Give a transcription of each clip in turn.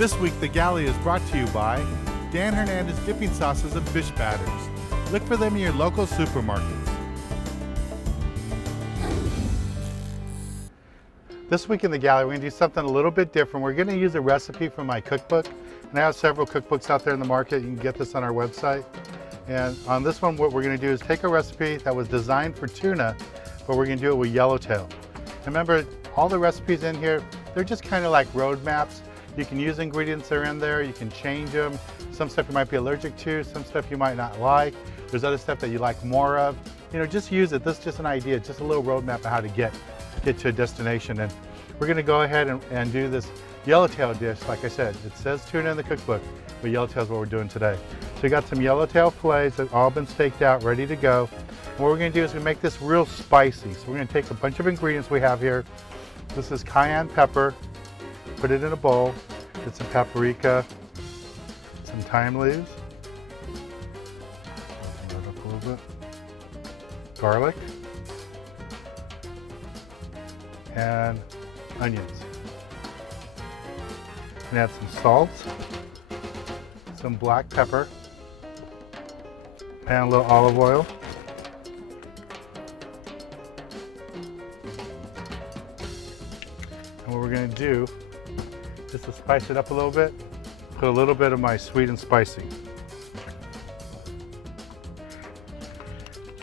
This week, the Galley is brought to you by Dan Hernandez Dipping Sauces and Fish Batters. Look for them in your local supermarkets. This week in the Galley, we're going to do something a little bit different. We're going to use a recipe from my cookbook. And I have several cookbooks out there in the market. You can get this on our website. And on this one, what we're going to do is take a recipe that was designed for tuna, but we're going to do it with yellowtail. Remember, all the recipes in here, they're just kind of like road maps. You can use ingredients that are in there, you can change them. Some stuff you might be allergic to, some stuff you might not like. There's other stuff that you like more of. You know, just use it. This is just an idea, just a little roadmap of how to get to a destination. And we're gonna go ahead and do this yellowtail dish. Like I said, it says tuna in the cookbook, but yellowtail is what we're doing today. So we got some yellowtail fillets that have all been staked out, ready to go. And what we're gonna do is we make this real spicy. So we're gonna take a bunch of ingredients we have here. This is cayenne pepper. Put it in a bowl. Get some paprika, some thyme leaves. Open that up a little bit. Garlic. And onions. And add some salt, some black pepper, and a little olive oil. And what we're going to do, just to spice it up a little bit, put a little bit of my sweet and spicy.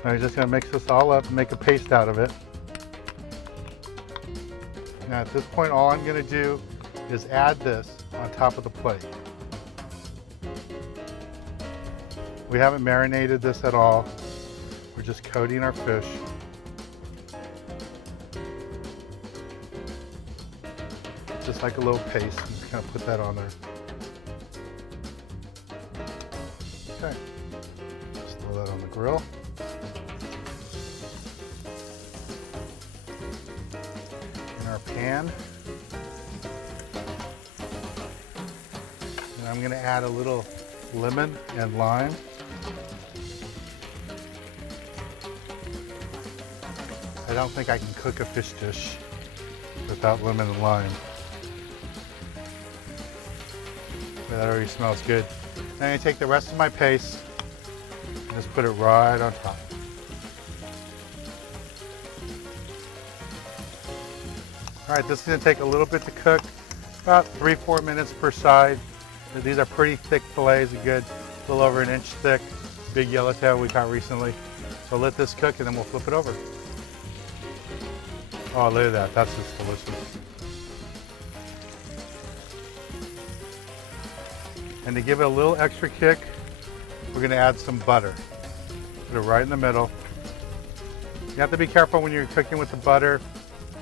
I'm just going to mix this all up and make a paste out of it. Now at this point, all I'm going to do is add this on top of the plate. We haven't marinated this at all. We're just coating our fish. Just like a little paste. I'm just going to put that on there. Okay. Just throw that on the grill. In our pan. And I'm going to add a little lemon and lime. I don't think I can cook a fish dish without lemon and lime. That already smells good. Then I'm going to take the rest of my paste and just put it right on top. All right, this is going to take a little bit to cook, about 3-4 minutes per side. These are pretty thick fillets, a little over an inch thick, big yellowtail we caught recently. So let this cook and then we'll flip it over. Oh, look at that, that's just delicious. And to give it a little extra kick, we're going to add some butter. Put it right in the middle. You have to be careful when you're cooking with the butter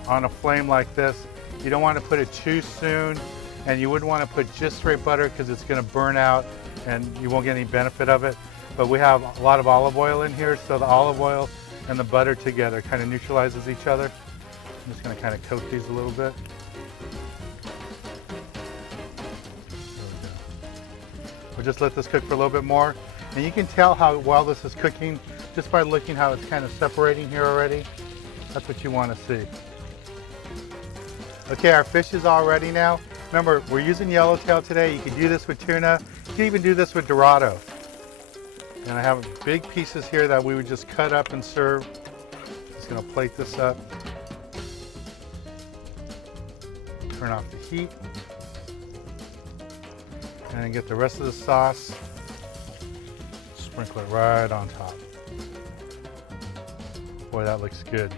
on a flame like this. You don't want to put it too soon, and you wouldn't want to put just straight butter because it's going to burn out and you won't get any benefit of it. But we have a lot of olive oil in here, so the olive oil and the butter together kind of neutralizes each other. I'm just going to kind of coat these a little bit. We'll just let this cook for a little bit more. And you can tell how well this is cooking just by looking how it's kind of separating here already. That's what you want to see. Okay, our fish is all ready now. Remember, we're using yellowtail today. You can do this with tuna. You can even do this with dorado. And I have big pieces here that we would just cut up and serve. Just gonna plate this up. Turn off the heat. And get the rest of the sauce, sprinkle it right on top. Boy, that looks good.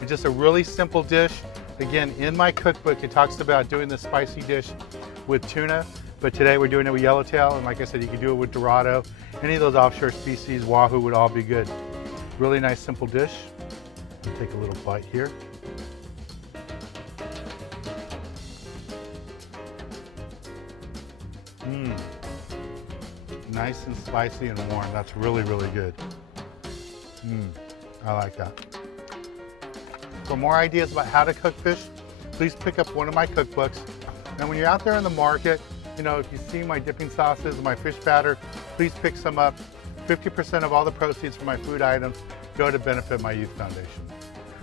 It's just a really simple dish. Again, in my cookbook, it talks about doing this spicy dish with tuna, but today we're doing it with yellowtail, and like I said, you can do it with dorado. Any of those offshore species, wahoo would all be good. Really nice, simple dish. I'll take a little bite here. Nice and spicy and warm. That's really, really good. I like that. For more ideas about how to cook fish, please pick up one of my cookbooks. And when you're out there in the market, you know, if you see my dipping sauces, my fish batter, please pick some up. 50% of all the proceeds from my food items go to benefit my youth foundation.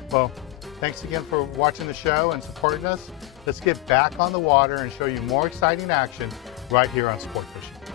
Well, Thanks again for watching the show and supporting us. Let's get back on the water and show you more exciting action right here on Sport Fishing.